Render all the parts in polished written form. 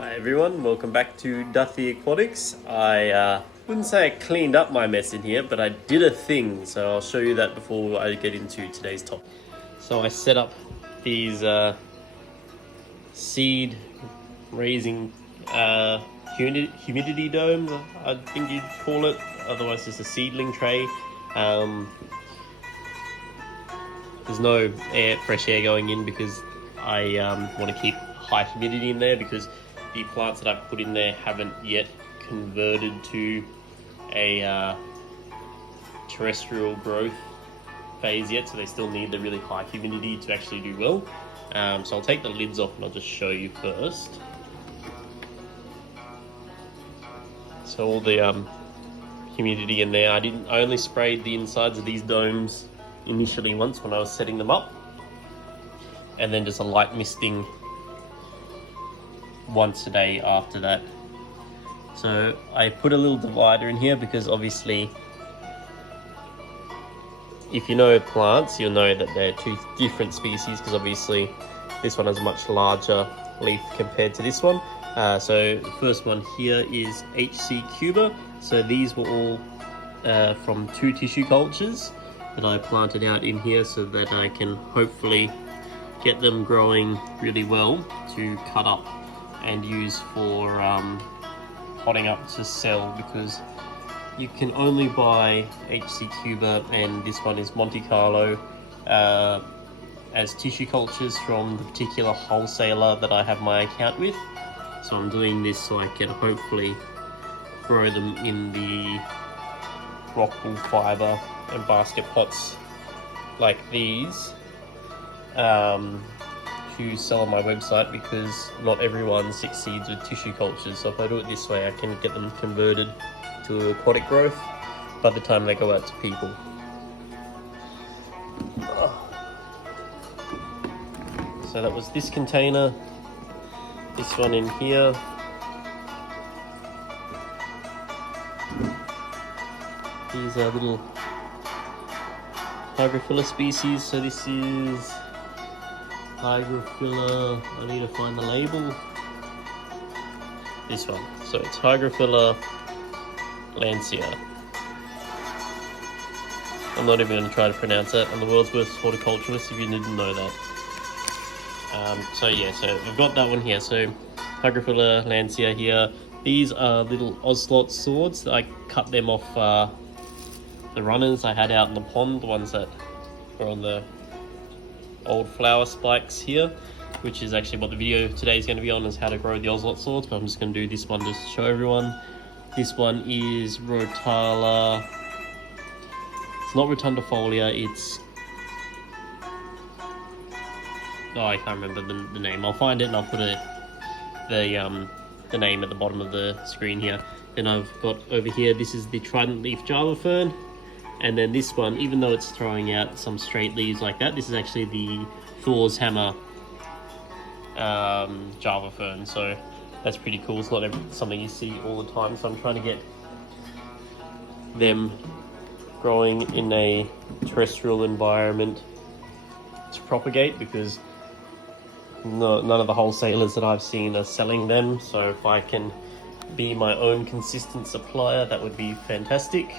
Hi everyone, welcome back to Aquatics. I wouldn't say I cleaned up my mess in here, but I did a thing, so I'll show you that before I get into today's topic. So I set up these seed raising humidity domes, I think you'd call it, otherwise just a seedling tray. There's no fresh air going in because I want to keep high humidity in there, because the plants that I've put in there haven't yet converted to a terrestrial growth phase yet, so they still need the really high humidity to actually do well. So I'll take the lids off and I'll just show you first. So all the humidity in there, I only sprayed the insides of these domes initially once when I was setting them up, and then just a light misting once a day after that. So I put a little divider in here because obviously if you know plants, you'll know that they're two different species, because obviously this one has a much larger leaf compared to this one. So the first one here is HC Cuba. So these were all from 2 tissue cultures that I planted out in here so that I can hopefully get them growing really well to cut up and use for potting up to sell, because you can only buy HC Cuba and this one is Monte Carlo as tissue cultures from the particular wholesaler that I have my account with. So I'm doing this so I can hopefully grow them in the rock wool fibre and basket pots like these to sell on my website, because not everyone succeeds with tissue cultures. So if I do it this way, I can get them converted to aquatic growth by the time they go out to people. So that was this container, this one in here, these are little Hydrophilia species. So this is Hydrophilia, I need to find the label. This one. So it's Hydrophilia lancea. I'm not even going to try to pronounce that. I'm the world's worst horticulturalist if you didn't know that. So yeah, so we've got that one here. So Hydrophilia lancea here. These are little ocelot swords. I cut them off the runners I had out in the pond, the ones that were on the old flower spikes here, which is actually what the video today is going to be on, is how to grow the ocelot swords, but I'm just going to do this one just to show everyone. This one is Rotala, it's not Rotundifolia, it's, oh, I can't remember the name. I'll find it and I'll put the name at the bottom of the screen here. Then I've got over here, this is the trident leaf Java fern. And then this one, even though it's throwing out some straight leaves like that, this is actually the Thor's Hammer Java fern. So that's pretty cool. It's not something you see all the time. So I'm trying to get them growing in a terrestrial environment to propagate, because none of the wholesalers that I've seen are selling them. So if I can be my own consistent supplier, that would be fantastic.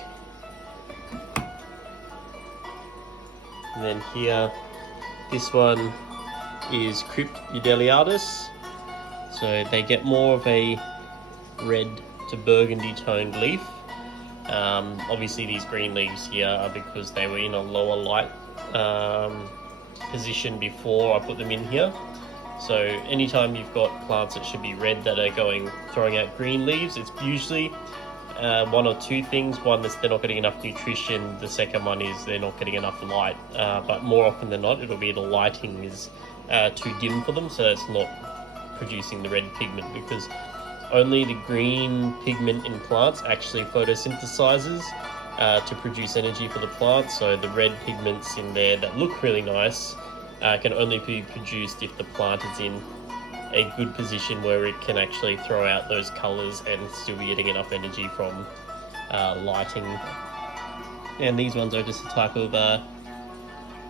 And then here, this one is Crypt Deliadis. So they get more of a red to burgundy toned leaf. Obviously these green leaves here are because they were in a lower light position before I put them in here. So anytime you've got plants that should be red that are throwing out green leaves, it's usually one or two things. One is they're not getting enough nutrition. The second one is they're not getting enough light. But more often than not, it'll be the lighting is too dim for them, so it's not producing the red pigment, because only the green pigment in plants actually photosynthesizes to produce energy for the plant. So the red pigments in there that look really nice can only be produced if the plant is in a good position where it can actually throw out those colors and still be getting enough energy from lighting. And these ones are just a type of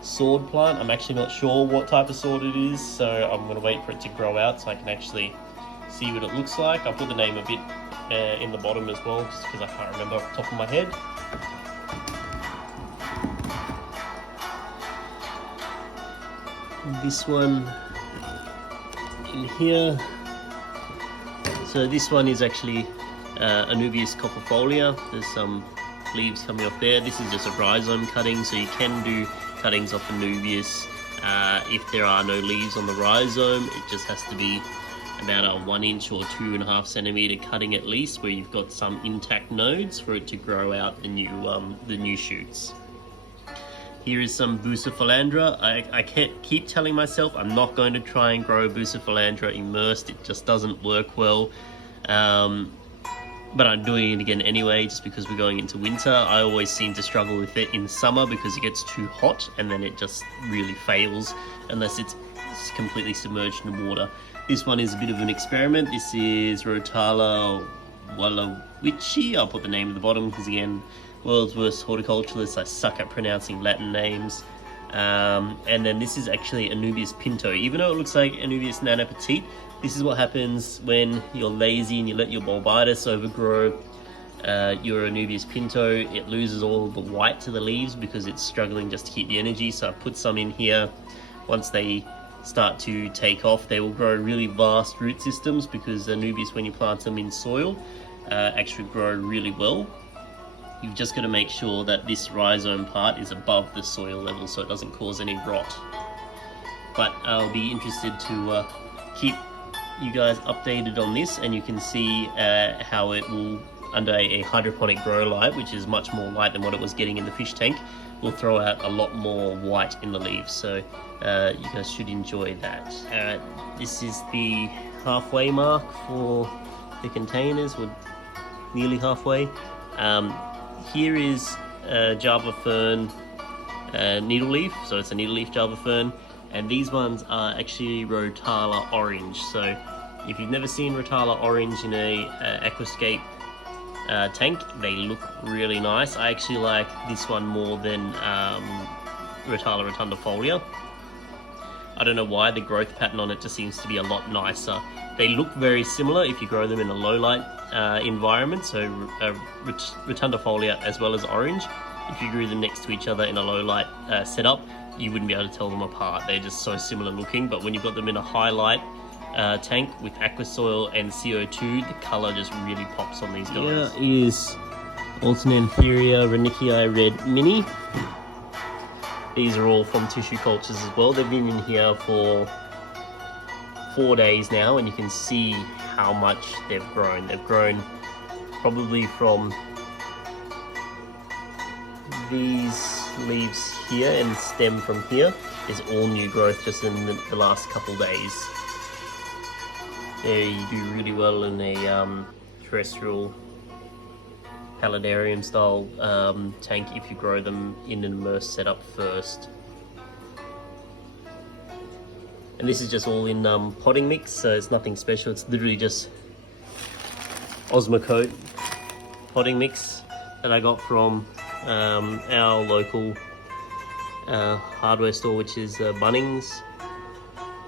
sword plant. I'm actually not sure what type of sword it is, so I'm going to wait for it to grow out so I can actually see what it looks like. I'll put the name of it in the bottom as well, just because I can't remember off the top of my head. This one in here. So this one is actually Anubis Folia. There's some leaves coming off there. This is just a rhizome cutting, so you can do cuttings off Anubis if there are no leaves on the rhizome. It just has to be about a 1 inch or 2.5 centimeter cutting at least, where you've got some intact nodes for it to grow out the new shoots. Here is some Bucephalandra. I can't keep telling myself I'm not going to try and grow Bucephalandra immersed. It just doesn't work well. But I'm doing it again anyway, just because we're going into winter. I always seem to struggle with it in summer because it gets too hot and then it just really fails unless it's completely submerged in water. This one is a bit of an experiment. This is Rotala Wallawichi. I'll put the name at the bottom because, again, world's worst horticulturalist. I suck at pronouncing Latin names. And then this is actually Anubis Pinto. Even though it looks like Anubis Nana Petite, this is what happens when you're lazy and you let your bulbitis overgrow your Anubis Pinto. It loses all the white to the leaves because it's struggling just to keep the energy. So I put some in here. Once they start to take off, they will grow really vast root systems, because Anubis, when you plant them in soil, actually grow really well. You've just got to make sure that this rhizome part is above the soil level so it doesn't cause any rot. But I'll be interested to keep you guys updated on this, and you can see how it will, under a hydroponic grow light, which is much more light than what it was getting in the fish tank, will throw out a lot more white in the leaves. So you guys should enjoy that. This is the halfway mark for the containers. We're nearly halfway. Here is Java Fern needle leaf, so it's a needle leaf Java Fern, and these ones are actually Rotala Orange. So if you've never seen Rotala Orange in a aquascape tank, they look really nice. I actually like this one more than Rotala rotundifolia. I don't know why, the growth pattern on it just seems to be a lot nicer. They look very similar if you grow them in a low light environment, so rotundifolia as well as orange. If you grew them next to each other in a low light setup, you wouldn't be able to tell them apart. They're just so similar looking, but when you've got them in a high light tank with aqua soil and CO2, the color just really pops on these guys. Here is Alternantheria Renickii Red Mini. These are all from tissue cultures as well. They've been in here for 4 days now, and you can see how much they've grown. They've grown probably from these leaves here and stem from here is all new growth just in the last couple days. They do really well in a terrestrial paludarium style tank if you grow them in an immersed setup first. And this is just all in potting mix, so it's nothing special. It's literally just Osmocote potting mix that I got from our local hardware store, which is Bunnings,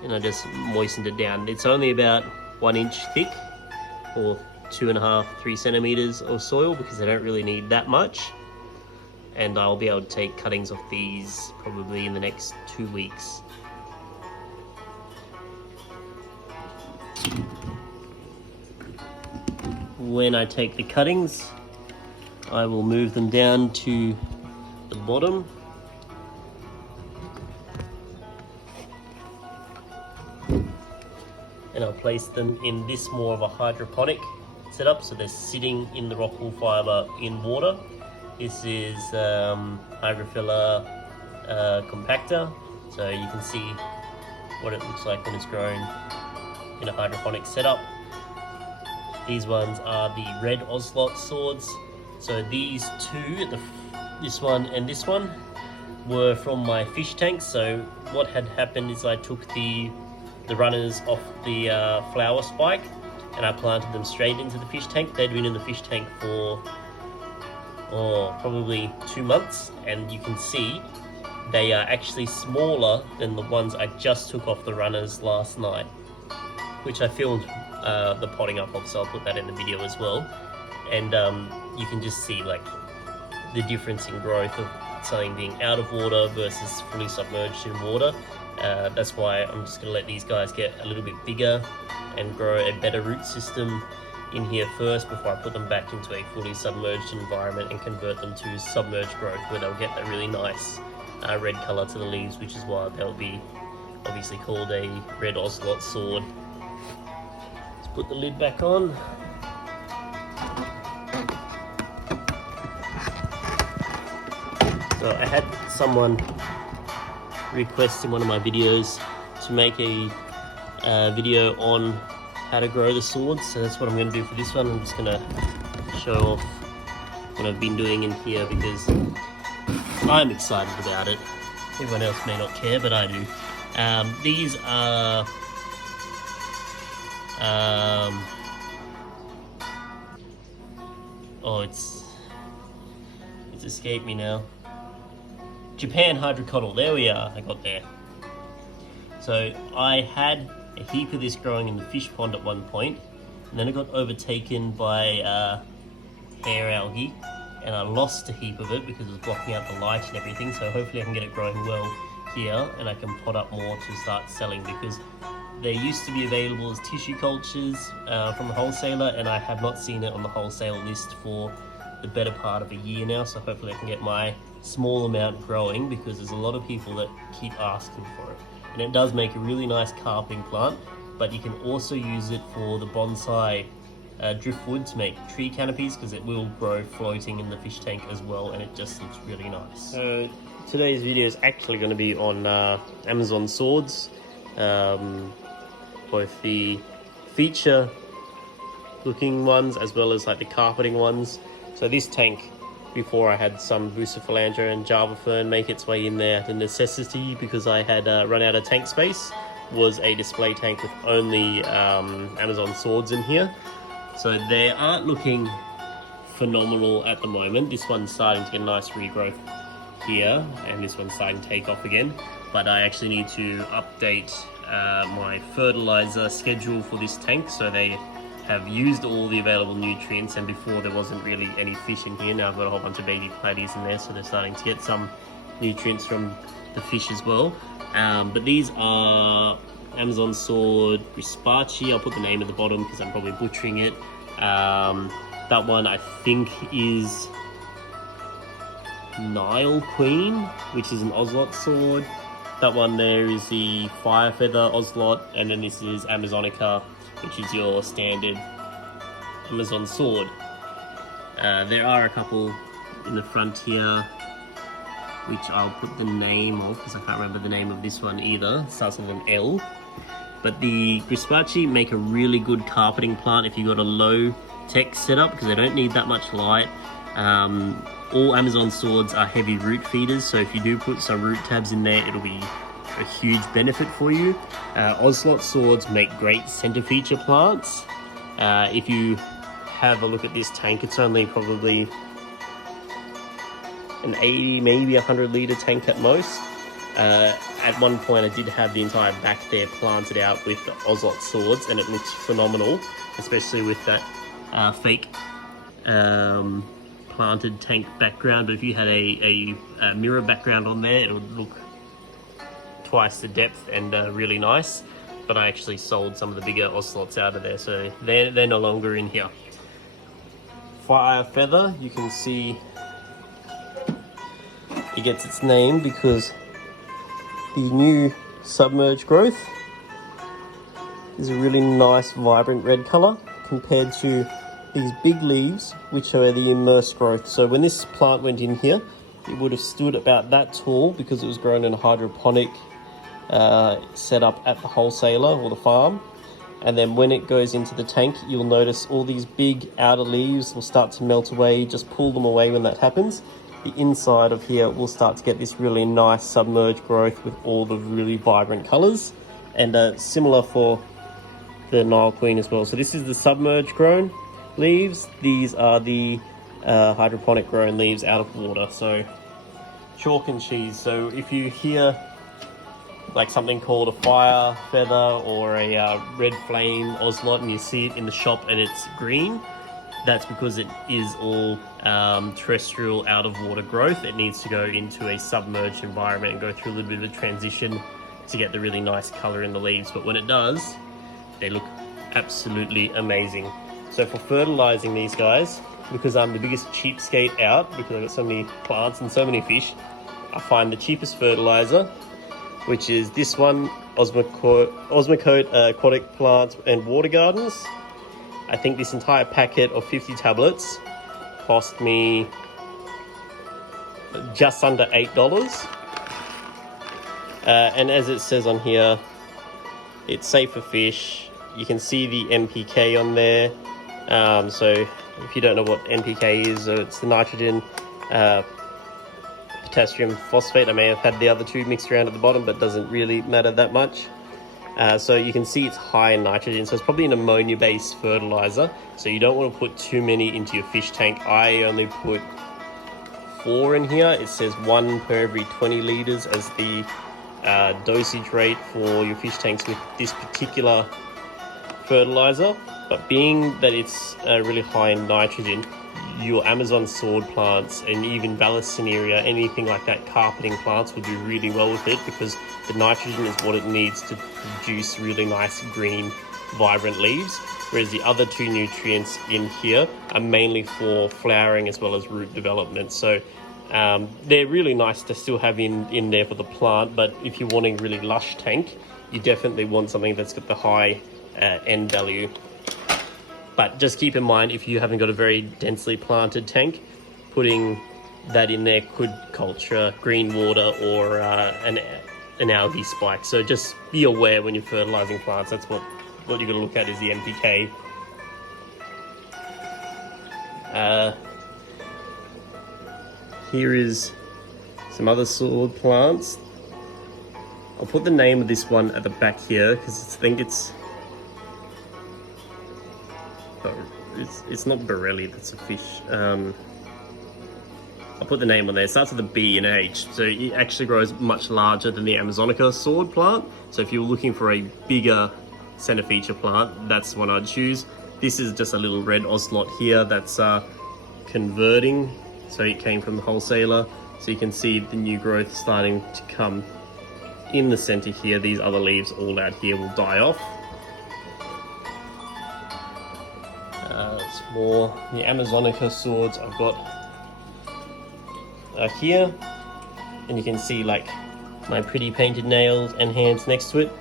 and I just moistened it down. It's only about 1 inch thick, or 2.5–3 centimeters of soil, because I don't really need that much, and I'll be able to take cuttings off these probably in the next 2 weeks. When I take the cuttings, I will move them down to the bottom. And I'll place them in this more of a hydroponic setup, so they're sitting in the rock wool fiber in water. This is Hygrophila compacta, so you can see what it looks like when it's grown in a hydroponic setup. These ones are the red ocelot swords. So these two, this one and this one, were from my fish tank. So what had happened is I took the runners off the flower spike and I planted them straight into the fish tank. They'd been in the fish tank for probably 2 months, and you can see they are actually smaller than the ones I just took off the runners last night, which I filmed the potting up of, so I'll put that in the video as well. And you can just see like the difference in growth of something being out of water versus fully submerged in water. That's why I'm just going to let these guys get a little bit bigger and grow a better root system in here first before I put them back into a fully submerged environment and convert them to submerged growth, where they'll get a really nice red color to the leaves, which is why they'll be obviously called a red ocelot sword. Let's put the lid back on. So I had someone request in one of my videos to make a video on how to grow the swords, so that's what I'm going to do for this one. I'm just going to show off what I've been doing in here because I'm excited about it. Everyone else may not care, but I do. These are oh, it's escaped me now. Japan Hydrocodile, there we are, I got there. So I had a heap of this growing in the fish pond at one point, and then it got overtaken by hair algae, and I lost a heap of it because it was blocking out the light and everything. So hopefully I can get it growing well here, and I can pot up more to start selling, because they used to be available as tissue cultures from a wholesaler, and I have not seen it on the wholesale list for the better part of a year now. So hopefully I can get my small amount growing, because there's a lot of people that keep asking for it. And it does make a really nice carping plant, but you can also use it for the bonsai driftwood to make tree canopies, because it will grow floating in the fish tank as well, and it just looks really nice. So today's video is actually going to be on Amazon swords, both the feature looking ones as well as like the carpeting ones. So this tank, before I had some Bucephalandra and Java Fern make its way in there. The necessity, because I had run out of tank space, was a display tank with only Amazon swords in here. So they aren't looking phenomenal at the moment. This one's starting to get a nice regrowth here, and this one's starting to take off again. But I actually need to update my fertilizer schedule for this tank, so they have used all the available nutrients, and before there wasn't really any fish in here. Now I've got a whole bunch of baby platies in there, so they're starting to get some nutrients from the fish as well. But these are Amazon sword Grispachi. I'll put the name at the bottom because I'm probably butchering it. That one I think is Nile Queen, which is an ocelot sword. That one there is the Fire Feather ocelot, and then this is Amazonica, which is your standard Amazon sword. There are a couple in the front here, which I'll put the name of, because I can't remember the name of this one either. It starts with an L. But the Grispachi make a really good carpeting plant if you've got a low tech setup, because they don't need that much light. All Amazon swords are heavy root feeders, so if you do put some root tabs in there, it'll be a huge benefit for you. Ocelot swords make great center feature plants. If you have a look at this tank, it's only probably an 80, maybe 100 litre tank at most. At one point I did have the entire back there planted out with the ocelot swords, and it looks phenomenal, especially with that fake planted tank background. But if you had a mirror background on there, it would look twice the depth and really nice. But I actually sold some of the bigger ocelots out of there, so they're no longer in here. Fire Feather, you can see it gets its name because the new submerged growth is a really nice vibrant red color compared to these big leaves, which are the immersed growth. So when this plant went in here, it would have stood about that tall because it was grown in a hydroponic setup at the wholesaler or the farm. And then when it goes into the tank, you'll notice all these big outer leaves will start to melt away. Just pull them away when that happens. The inside of here will start to get this really nice submerged growth with all the really vibrant colors. And similar for the Nile Queen as well. So this is the submerged grown leaves. These are the hydroponic grown leaves out of water. So chalk and cheese. So if you hear like something called a fire feather or a red flame ocelot, and you see it in the shop and it's green, that's because it is all terrestrial out of water growth. It needs to go into a submerged environment and go through a little bit of a transition to get the really nice color in the leaves. But when it does, they look absolutely amazing. So for fertilizing these guys, because I'm the biggest cheapskate out, because I've got so many plants and so many fish, I find the cheapest fertilizer, which is this one, Osmocote Aquatic Plants and Water Gardens. I think this entire packet of 50 tablets cost me just under $8. And as it says on here, it's safe for fish. You can see the NPK on there. So if you don't know what NPK is, it's the nitrogen, potassium phosphate. I may have had the other two mixed around at the bottom, but doesn't really matter that much. So you can see it's high in nitrogen, so it's probably an ammonia-based fertilizer. So you don't want to put too many into your fish tank. I only put 4 in here. It says 1 per every 20 liters as the dosage rate for your fish tanks with this particular fertilizer. But being that it's really high in nitrogen, your Amazon sword plants and even Vallisneria, anything like that, carpeting plants will do really well with it, because the nitrogen is what it needs to produce really nice green vibrant leaves, whereas the other 2 nutrients in here are mainly for flowering as well as root development. So they're really nice to still have in there for the plant, but if you're wanting really lush tank, you definitely want something that's got the high N value. But just keep in mind, if you haven't got a very densely planted tank, putting that in there could culture green water or an algae spike. So just be aware when you're fertilizing plants. That's what you're going to look at, is the NPK. Here is some other sword plants. I'll put the name of this one at the back here, because I think it's not Borelli, that's a fish. I'll put the name on there. It starts with a B and H. So it actually grows much larger than the Amazonica sword plant. So if you're looking for a bigger center feature plant, that's the one I'd choose. This is just a little red ocelot here that's converting. So it came from the wholesaler. So you can see the new growth starting to come in the center here. These other leaves all out here will die off. Some more the Amazonica swords I've got here, and you can see like my pretty painted nails and hands next to it,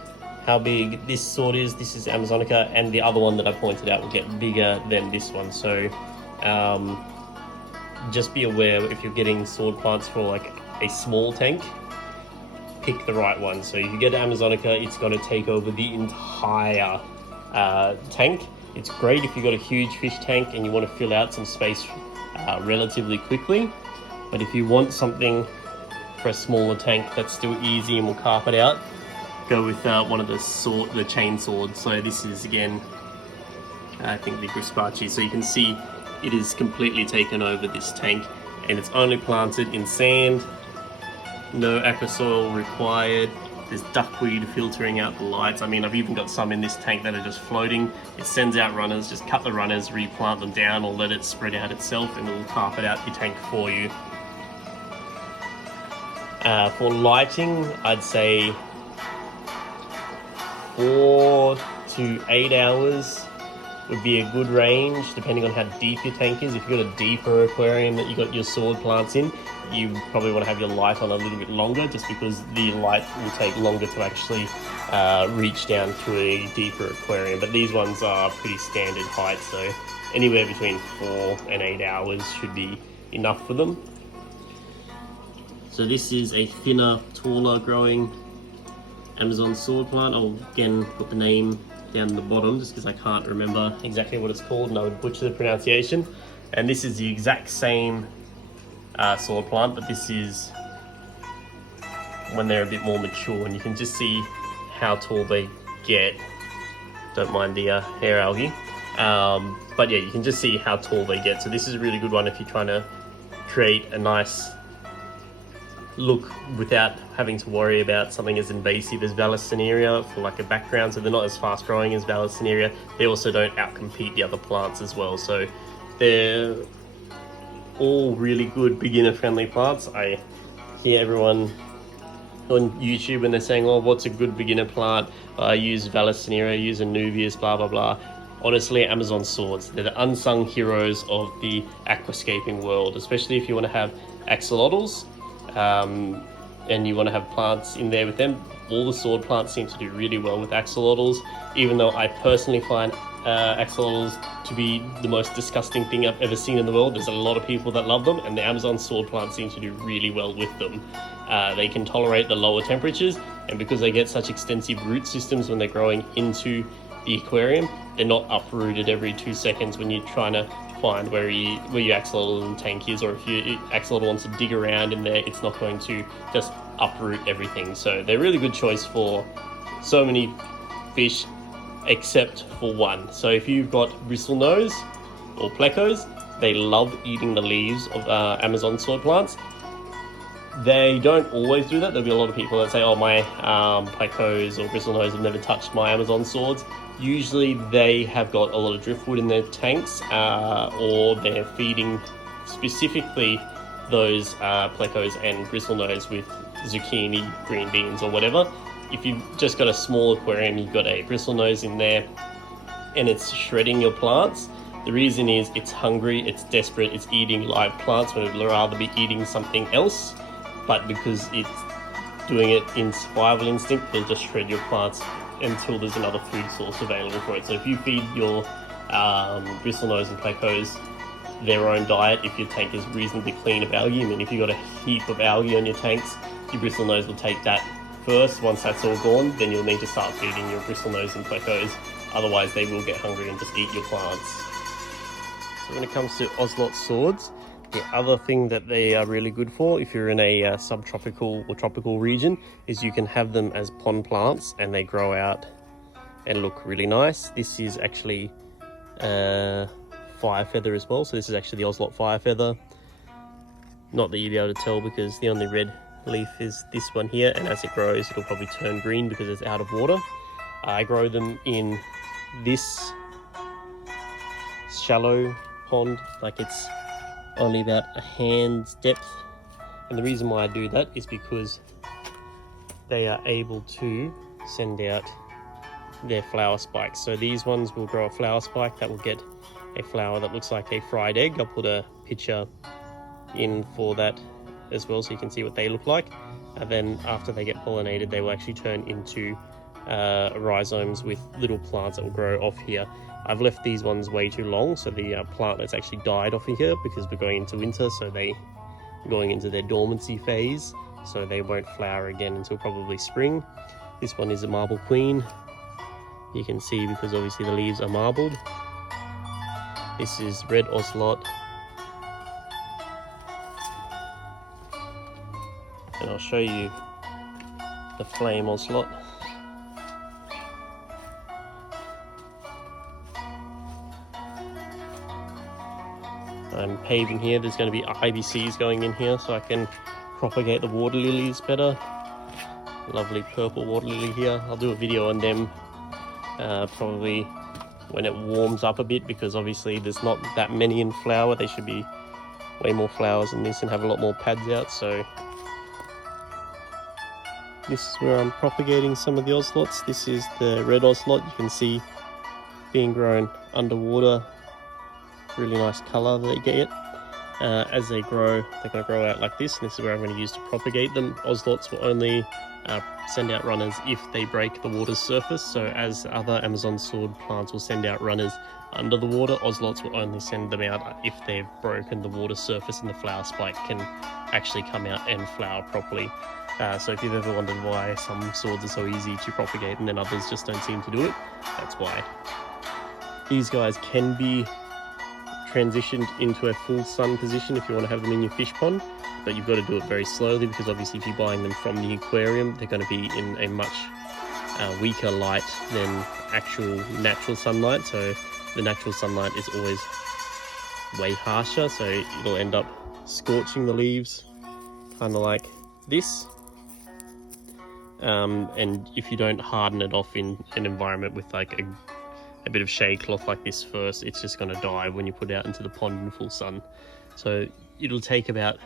how big this sword is. This is Amazonica, and the other one that I pointed out will get bigger than this one. So just be aware, if you're getting sword plants for like a small tank, pick the right one. So if you get Amazonica, it's going to take over the entire tank. It's great if you've got a huge fish tank and you want to fill out some space relatively quickly. But if you want something for a smaller tank that's still easy and will carpet out, go with one of the chain swords. So this is, again, I think the Grispachi. So you can see it is completely taken over this tank, and it's only planted in sand, no aqua soil required. There's duckweed filtering out the lights. I mean, I've even got some in this tank that are just floating. It sends out runners, just cut the runners, replant them down, or let it spread out itself, and it'll carpet out your tank for you. For lighting, I'd say 4 to 8 hours would be a good range, depending on how deep your tank is. If you've got a deeper aquarium that you've got your sword plants in, you probably want to have your light on a little bit longer, just because the light will take longer to actually reach down to a deeper aquarium. But these ones are pretty standard height, so anywhere between 4 and 8 hours should be enough for them. So this is a thinner, taller growing Amazon sword plant. I'll again put the name down the bottom just because I can't remember exactly what it's called and I would butcher the pronunciation. And this is the exact same sword plant, but this is when they're a bit more mature, and you can just see how tall they get. Don't mind the hair algae, but yeah, you can just see how tall they get. So this is a really good one if you're trying to create a nice look without having to worry about something as invasive as Vallisneria for like a background, so they're not as fast growing as Vallisneria. They also don't outcompete the other plants as well, so they're all really good beginner friendly plants. I hear everyone on YouTube when they're saying, oh, what's a good beginner plant? I use Vallisneria, use Anubis, blah blah blah. Honestly, Amazon swords, they're the unsung heroes of the aquascaping world, especially if you want to have axolotls and you want to have plants in there with them. All the sword plants seem to do really well with axolotls, even though I personally find axolotls to be the most disgusting thing I've ever seen in the world. There's a lot of people that love them, and the Amazon sword plants seem to do really well with them. They can tolerate the lower temperatures, and because they get such extensive root systems when they're growing into the aquarium, they're not uprooted every 2 seconds when you're trying to find where your axolotl tank is, or if your axolotl wants to dig around in there, it's not going to just uproot everything. So they're a really good choice for so many fish, except for one. So if you've got bristlenose or plecos, they love eating the leaves of Amazon sword plants. They don't always do that. There'll be a lot of people that say, oh, my plecos or bristlenose have never touched my Amazon swords. Usually they have got a lot of driftwood in their tanks, or they're feeding specifically those plecos and bristlenose with zucchini, green beans or whatever. If you've just got a small aquarium, you've got a bristlenose in there and it's shredding your plants, the reason is it's hungry, it's desperate, it's eating live plants when it would rather be eating something else. But because it's doing it in survival instinct, it'll just shred your plants until there's another food source available for it. So if you feed your bristlenose and plecos their own diet, if your tank is reasonably clean of algae, I mean, if you've got a heap of algae on your tanks, your bristlenose will take that first. Once that's all gone, then you'll need to start feeding your bristlenose and plecos. Otherwise, they will get hungry and just eat your plants. So when it comes to ocelot swords, the other thing that they are really good for, if you're in a subtropical or tropical region, is you can have them as pond plants and they grow out and look really nice. This is actually fire feather as well. So this is actually the ocelot fire feather. Not that you'll be able to tell because the only red leaf is this one here, and as it grows it'll probably turn green because it's out of water. I grow them in this shallow pond, like it's only about a hand's depth, and the reason why I do that is because they are able to send out their flower spikes. So these ones will grow a flower spike that will get a flower that looks like a fried egg. I'll put a picture in for that as well so you can see what they look like, and then after they get pollinated they will actually turn into rhizomes with little plants that will grow off here. I've left these ones way too long, so the plantlet's actually died off of here because we're going into winter, so they're going into their dormancy phase, so they won't flower again until probably spring. This one is a marble queen. You can see because obviously the leaves are marbled. This is red ocelot. And I'll show you the flame ocelot. I'm paving here. There's going to be IBCs going in here so I can propagate the water lilies better. Lovely purple water lily here. I'll do a video on them probably when it warms up a bit, because obviously there's not that many in flower. They should be way more flowers than this and have a lot more pads out. So this is where I'm propagating some of the ocelots. This is the red ocelot. You can see being grown underwater. Really nice colour that they get. As they grow, they're going to grow out like this, and this is where I'm going to use to propagate them. Ocelots will only send out runners if they break the water's surface, so as other Amazon sword plants will send out runners under the water, ocelots will only send them out if they've broken the water surface and the flower spike can actually come out and flower properly. So if you've ever wondered why some swords are so easy to propagate and then others just don't seem to do it, that's why. These guys can be transitioned into a full sun position if you want to have them in your fish pond, but you've got to do it very slowly because obviously if you're buying them from the aquarium, they're going to be in a much weaker light than actual natural sunlight. So the natural sunlight is always way harsher, so it'll end up scorching the leaves, kind of like this. And if you don't harden it off in an environment with like a bit of shade cloth like this first, it's just going to die when you put it out into the pond in full sun. So it'll take about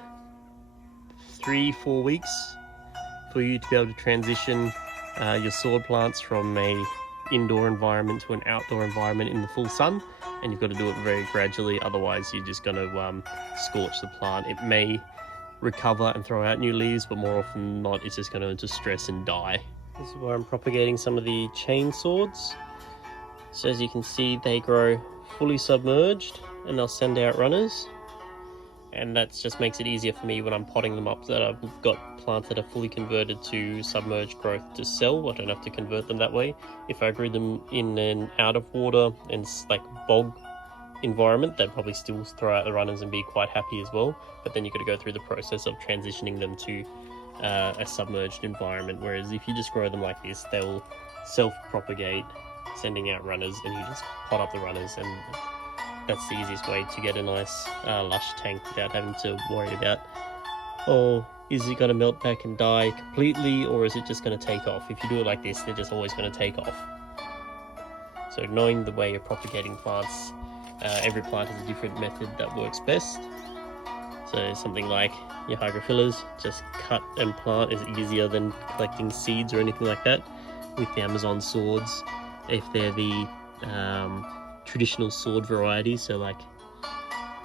3-4 weeks for you to be able to transition your sword plants from a indoor environment to an outdoor environment in the full sun, and you've got to do it very gradually, otherwise you're just going to scorch the plant. It may recover and throw out new leaves, but more often than not it's just going to enter stress and die. This is where I'm propagating some of the chain swords. So as you can see, they grow fully submerged and they'll send out runners, and that just makes it easier for me when I'm potting them up, that I've got plants that are fully converted to submerged growth to sell. I don't have to convert them that way. If I grew them in an out of water and like bog environment, they'd probably still throw out the runners and be quite happy as well, but then you've got to go through the process of transitioning them to a submerged environment, whereas if you just grow them like this, they'll self-propagate, sending out runners, and you just pot up the runners, and that's the easiest way to get a nice lush tank without having to worry about, oh, is it going to melt back and die completely, or is it just going to take off? If you do it like this, they're just always going to take off. So knowing the way you're propagating plants, every plant has a different method that works best. So something like your hydrophilas, just cut and plant is easier than collecting seeds or anything like that. With the Amazon swords, if they're the traditional sword varieties, so like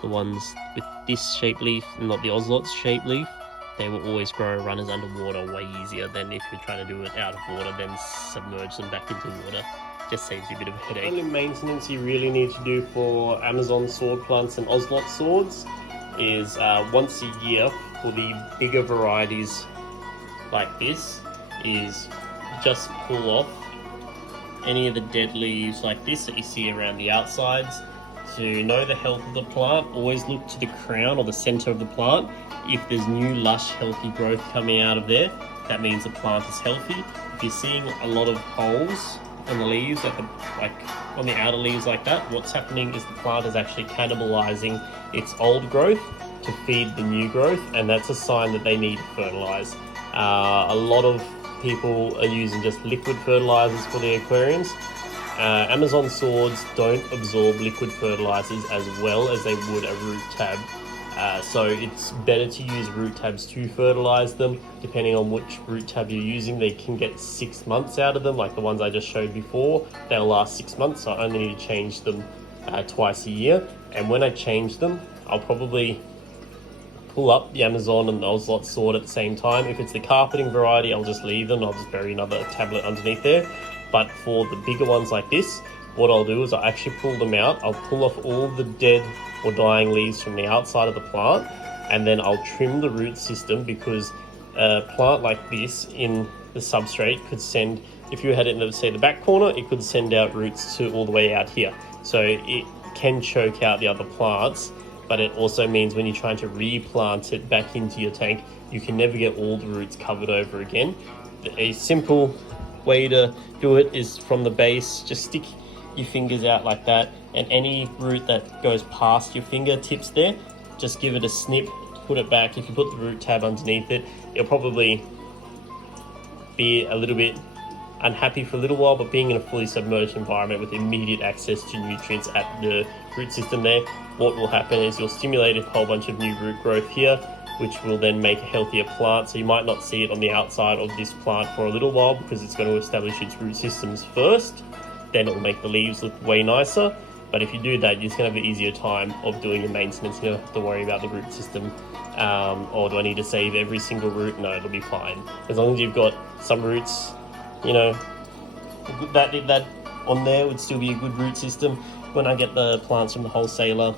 the ones with this shape leaf and not the Ocelot's shape leaf, they will always grow runners underwater way easier than if you're trying to do it out of water, then submerge them back into water. Just saves you a bit of a headache. The only maintenance you really need to do for Amazon sword plants and Ocelot swords is once a year. For the bigger varieties like this, is just pull off any of the dead leaves like this that you see around the outsides. To know the health of the plant, always look to the crown or the center of the plant. If there's new lush healthy growth coming out of there, that means the plant is healthy. If you're seeing a lot of holes on the leaves, like on the outer leaves like that, what's happening is the plant is actually cannibalizing its old growth to feed the new growth, and that's a sign that they need to fertilize. A lot of people are using just liquid fertilizers for their aquariums. Amazon swords don't absorb liquid fertilizers as well as they would a root tab. So it's better to use root tabs to fertilize them. Depending on which root tab you're using, they can get 6 months out of them, like the ones I just showed before. They'll last 6 months, so I only need to change them twice a year. And when I change them, I'll probably pull up the Amazon and the Ocelot sword at the same time. If it's the carpeting variety, I'll just leave them. I'll just bury another tablet underneath there. But for the bigger ones like this, what I'll do is I'll actually pull them out. I'll pull off all the dead or dying leaves from the outside of the plant, and then I'll trim the root system, because a plant like this in the substrate could send, if you had it in, say, the back corner, it could send out roots to all the way out here. So it can choke out the other plants, but it also means when you're trying to replant it back into your tank, you can never get all the roots covered over again. A simple way to do it is from the base, just stick your fingers out like that, and any root that goes past your fingertips there, just give it a snip, put it back. If you put the root tab underneath it, it'll probably be a little bit unhappy for a little while, but being in a fully submerged environment with immediate access to nutrients at the root system there, what will happen is you'll stimulate a whole bunch of new root growth here, which will then make a healthier plant. So you might not see it on the outside of this plant for a little while, because it's going to establish its root systems first. Then it will make the leaves look way nicer. But if you do that, you're just going to have an easier time of doing your maintenance. You don't have to worry about the root system. Or do I need to save every single root? No, it'll be fine. As long as you've got some roots, you know, that on there would still be a good root system. When I get the plants from the wholesaler,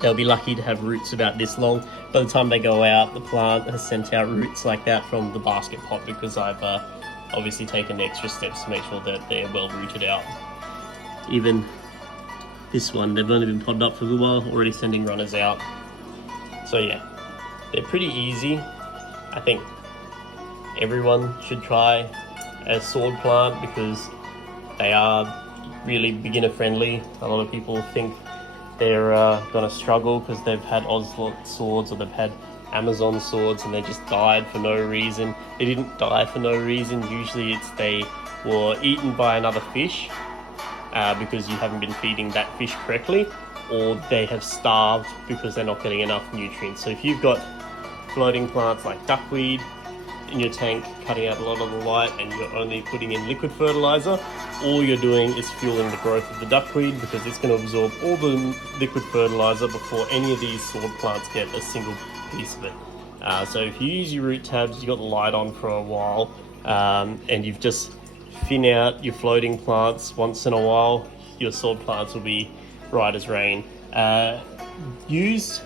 they'll be lucky to have roots about this long. By the time they go out, the plant has sent out roots like that from the basket pot, because I've obviously taken the extra steps to make sure that they're well rooted out. Even this one, they've only been potted up for a little while, already sending runners out. So yeah, they're pretty easy. I think everyone should try a sword plant, because they are really beginner friendly. A lot of people think they're going to struggle because they've had Ocelot swords, or they've had Amazon swords and they just died for no reason. They didn't die for no reason. Usually it's they were eaten by another fish because you haven't been feeding that fish correctly, or they have starved because they're not getting enough nutrients. So if you've got floating plants like duckweed in your tank, cutting out a lot of the light, and you're only putting in liquid fertilizer, all you're doing is fueling the growth of the duckweed, because it's going to absorb all the liquid fertilizer before any of these sword plants get a single piece of it. So if you use your root tabs, you've got the light on for a while, and you've just thin out your floating plants once in a while, your sword plants will be right as rain. Use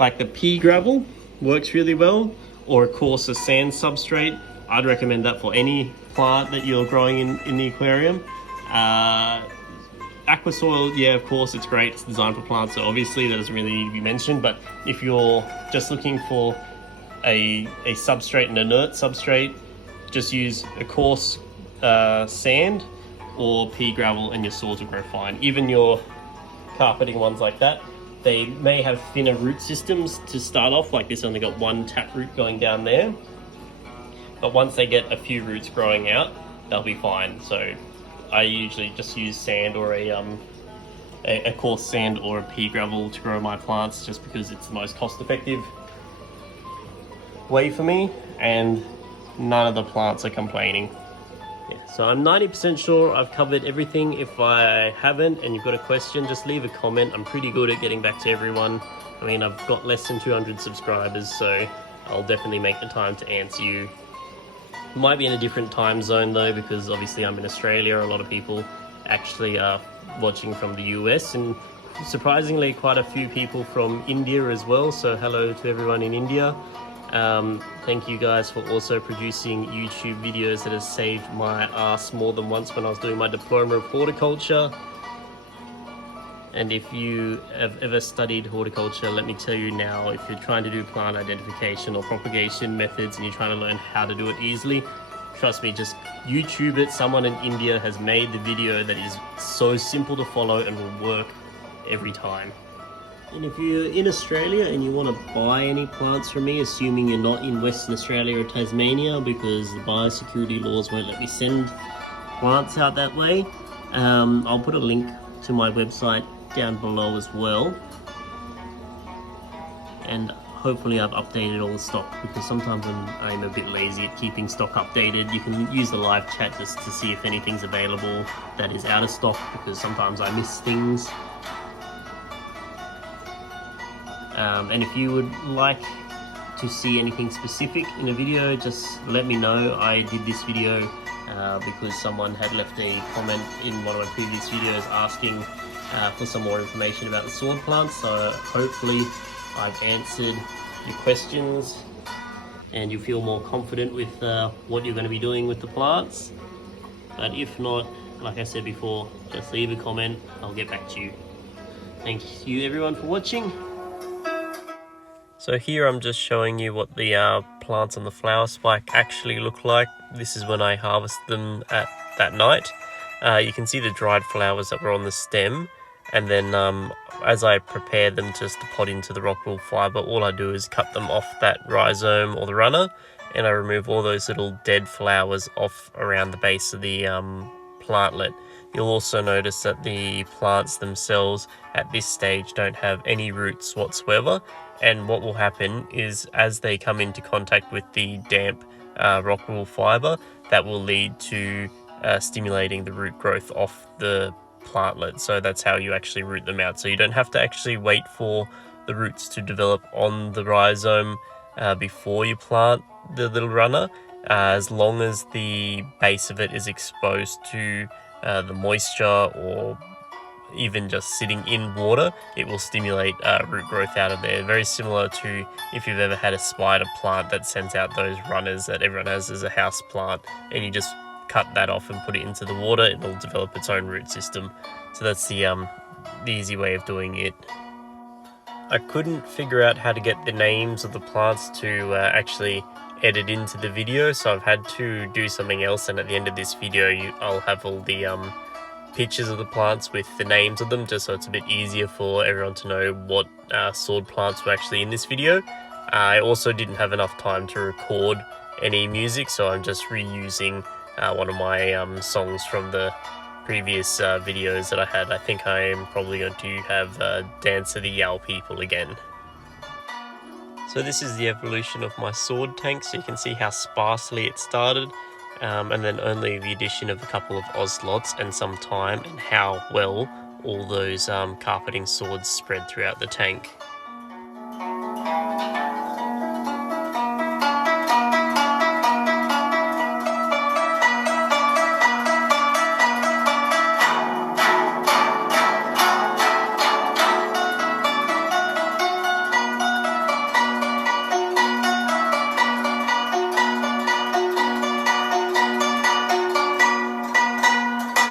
like the pea gravel, works really well, or of course a sand substrate. I'd recommend that for any plant that you're growing in the aquarium. Aqua soil, yeah, of course, it's great. It's designed for plants, so obviously that doesn't really need to be mentioned. But if you're just looking for a substrate, an inert substrate, just use a coarse sand or pea gravel and your soils will grow fine. Even your carpeting ones like that, they may have thinner root systems to start off, like this only got one taproot going down there. But once they get a few roots growing out, they'll be fine. So I usually just use sand or a coarse sand or a pea gravel to grow my plants, just because it's the most cost-effective way for me, and none of the plants are complaining. Yeah, so I'm 90% sure I've covered everything. If I haven't and you've got a question, just leave a comment. I'm pretty good at getting back to everyone. I mean, I've got less than 200 subscribers, so I'll definitely make the time to answer you. Might be in a different time zone though, because obviously I'm in Australia. A lot of people actually are watching from the US, and surprisingly quite a few people from India as well. So hello to everyone in India. Thank you guys for also producing YouTube videos that has saved my ass more than once when I was doing my diploma of horticulture. And if you have ever studied horticulture, let me tell you now, if you're trying to do plant identification or propagation methods and you're trying to learn how to do it easily, trust me, just YouTube it. Someone in India has made the video that is so simple to follow and will work every time. And if you're in Australia and you want to buy any plants from me, assuming you're not in Western Australia or Tasmania, because the biosecurity laws won't let me send plants out that way, I'll put a link to my website down below as well. And hopefully I've updated all the stock, because sometimes I'm a bit lazy at keeping stock updated. You can use the live chat just to see if anything's available that is out of stock, because sometimes I miss things. And if you would like to see anything specific in a video, just let me know. I did this video because someone had left a comment in one of my previous videos asking for some more information about the sword plants. So hopefully I've answered your questions and you feel more confident with what you're going to be doing with the plants. But if not, like I said before, just leave a comment. I'll get back to you. Thank you everyone for watching. So here I'm just showing you what the plants on the flower spike actually look like. This is when I harvest them at that night. You can see the dried flowers that were on the stem, and then as I prepare them just to pot into the rock wool fibre, all I do is cut them off that rhizome or the runner, and I remove all those little dead flowers off around the base of the plantlet. You'll also notice that the plants themselves at this stage don't have any roots whatsoever, and what will happen is as they come into contact with the damp rock wool fibre, that will lead to stimulating the root growth off the plantlet. So that's how you actually root them out. So you don't have to actually wait for the roots to develop on the rhizome before you plant the little runner. As long as the base of it is exposed to the moisture, or even just sitting in water, it will stimulate root growth out of there. Very similar to if you've ever had a spider plant that sends out those runners that everyone has as a house plant, and you just cut that off and put it into the water, it will develop its own root system. So that's the easy way of doing it. I couldn't figure out how to get the names of the plants to actually edit into the video, so I've had to do something else, and at the end of this video I'll have all the pictures of the plants with the names of them, just so it's a bit easier for everyone to know what sword plants were actually in this video. I also didn't have enough time to record any music, so I'm just reusing one of my songs from the previous videos that I had. I think I am probably going to have Dance of the Yow People again. So this is the evolution of my sword tank, so you can see how sparsely it started, and then only the addition of a couple of Ocelots and some time, and how well all those carpeting swords spread throughout the tank.